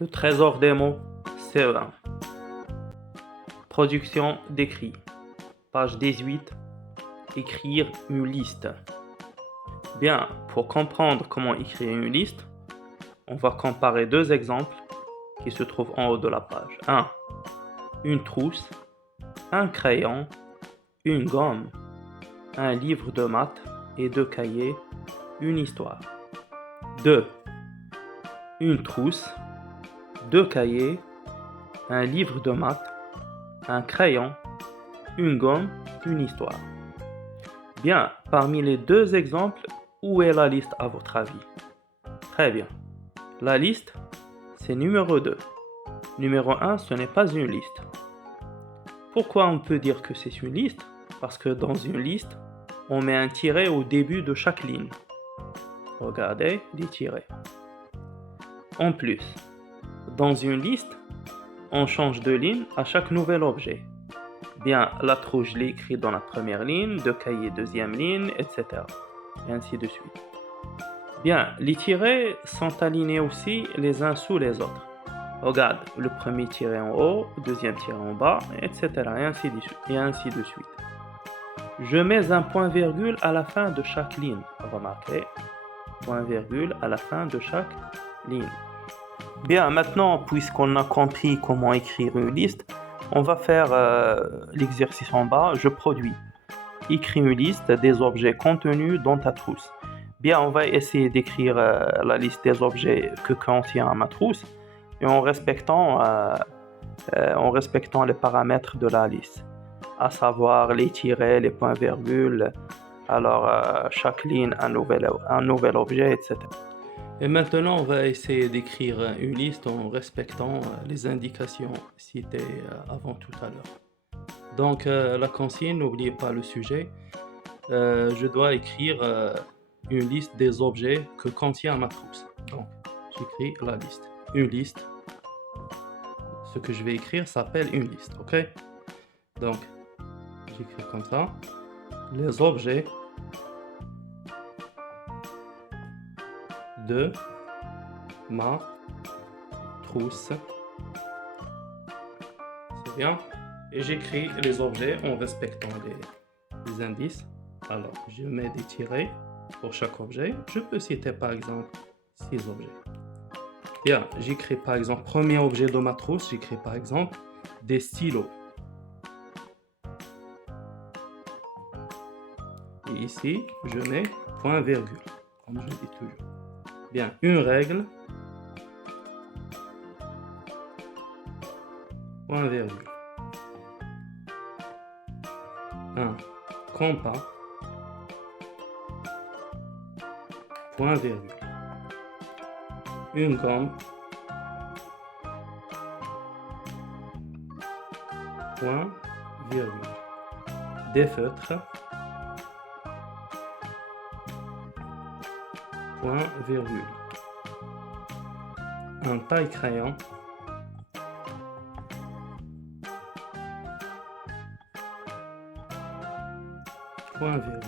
Le trésor des mots, CE1. Production d'écrit. Page 18. Écrire une liste. Bien, pour comprendre comment écrire une liste, on va comparer deux exemples qui se trouvent en haut de la page. 1. Une trousse, un crayon, une gomme, un livre de maths et deux cahiers, une histoire. 2. Une trousse, deux cahiers, un livre de maths, un crayon, une gomme, une histoire. Bien, parmi les deux exemples, où est la liste à votre avis? Très bien. La liste, c'est numéro 2. Numéro 1, ce n'est pas une liste. Pourquoi on peut dire que c'est une liste? Parce que dans une liste, on met un tiret au début de chaque ligne. Regardez les tirets. En plus, dans une liste, on change de ligne à chaque nouvel objet. Bien, la trousse, je l'ai écrit dans la première ligne, deux cahiers, deuxième ligne, etc. Et ainsi de suite. Bien, les tirets sont alignés aussi les uns sous les autres. Regarde, le premier tiret en haut, deuxième tiret en bas, etc. Et ainsi de suite. Je mets un point-virgule à la fin de chaque ligne. Remarquez, point-virgule à la fin de chaque ligne. Bien, maintenant, puisqu'on a compris comment écrire une liste, on va faire l'exercice en bas. Je produis. Écris une liste des objets contenus dans ta trousse. Bien, on va essayer d'écrire la liste des objets que contient ma trousse et en respectant les paramètres de la liste, à savoir les tirets, les points-virgules, alors chaque ligne un nouvel objet, etc. Et maintenant, on va essayer d'écrire une liste en respectant les indications citées avant tout à l'heure. Donc, la consigne, n'oubliez pas le sujet. Je dois écrire une liste des objets que contient ma trousse. Donc, j'écris la liste. Une liste. Ce que je vais écrire s'appelle une liste, ok? Donc, j'écris comme ça. Les objets de ma trousse. C'est bien. Et j'écris les objets en respectant les indices. Alors, je mets des tirets pour chaque objet. Je peux citer par exemple 6 objets. Bien, j'écris par exemple, premier objet de ma trousse, j'écris par exemple des stylos. Et ici, je mets point virgule, comme je dis toujours. Bien, une règle, point virgule. Un compas, point virgule. Une gomme, point virgule. Des feutres, point virgule. Un taille-crayon, point virgule.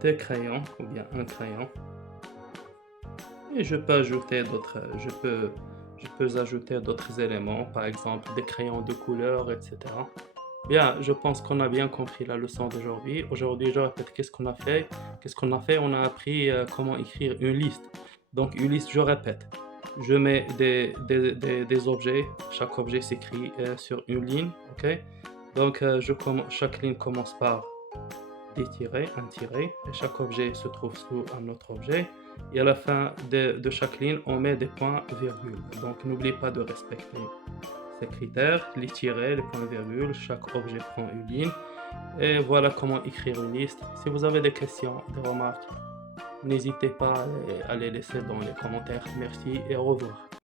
Des crayons ou bien un crayon. Et je peux ajouter d'autres éléments, par exemple des crayons de couleur, etc. Bien, je pense qu'on a bien compris la leçon d'aujourd'hui. Aujourd'hui, je répète qu'est-ce qu'on a fait. On a appris comment écrire une liste. Donc, une liste, je répète. Je mets des objets. Chaque objet s'écrit sur une ligne. Ok. Donc, chaque ligne commence par des tirets, un tiret. Et chaque objet se trouve sous un autre objet. Et à la fin de chaque ligne, on met des points-virgules. Donc, n'oubliez pas de respecter ces critères, les tirets, les points-virgules, chaque objet prend une ligne. Et voilà comment écrire une liste. Si vous avez des questions, des remarques, n'hésitez pas à les laisser dans les commentaires. Merci et au revoir.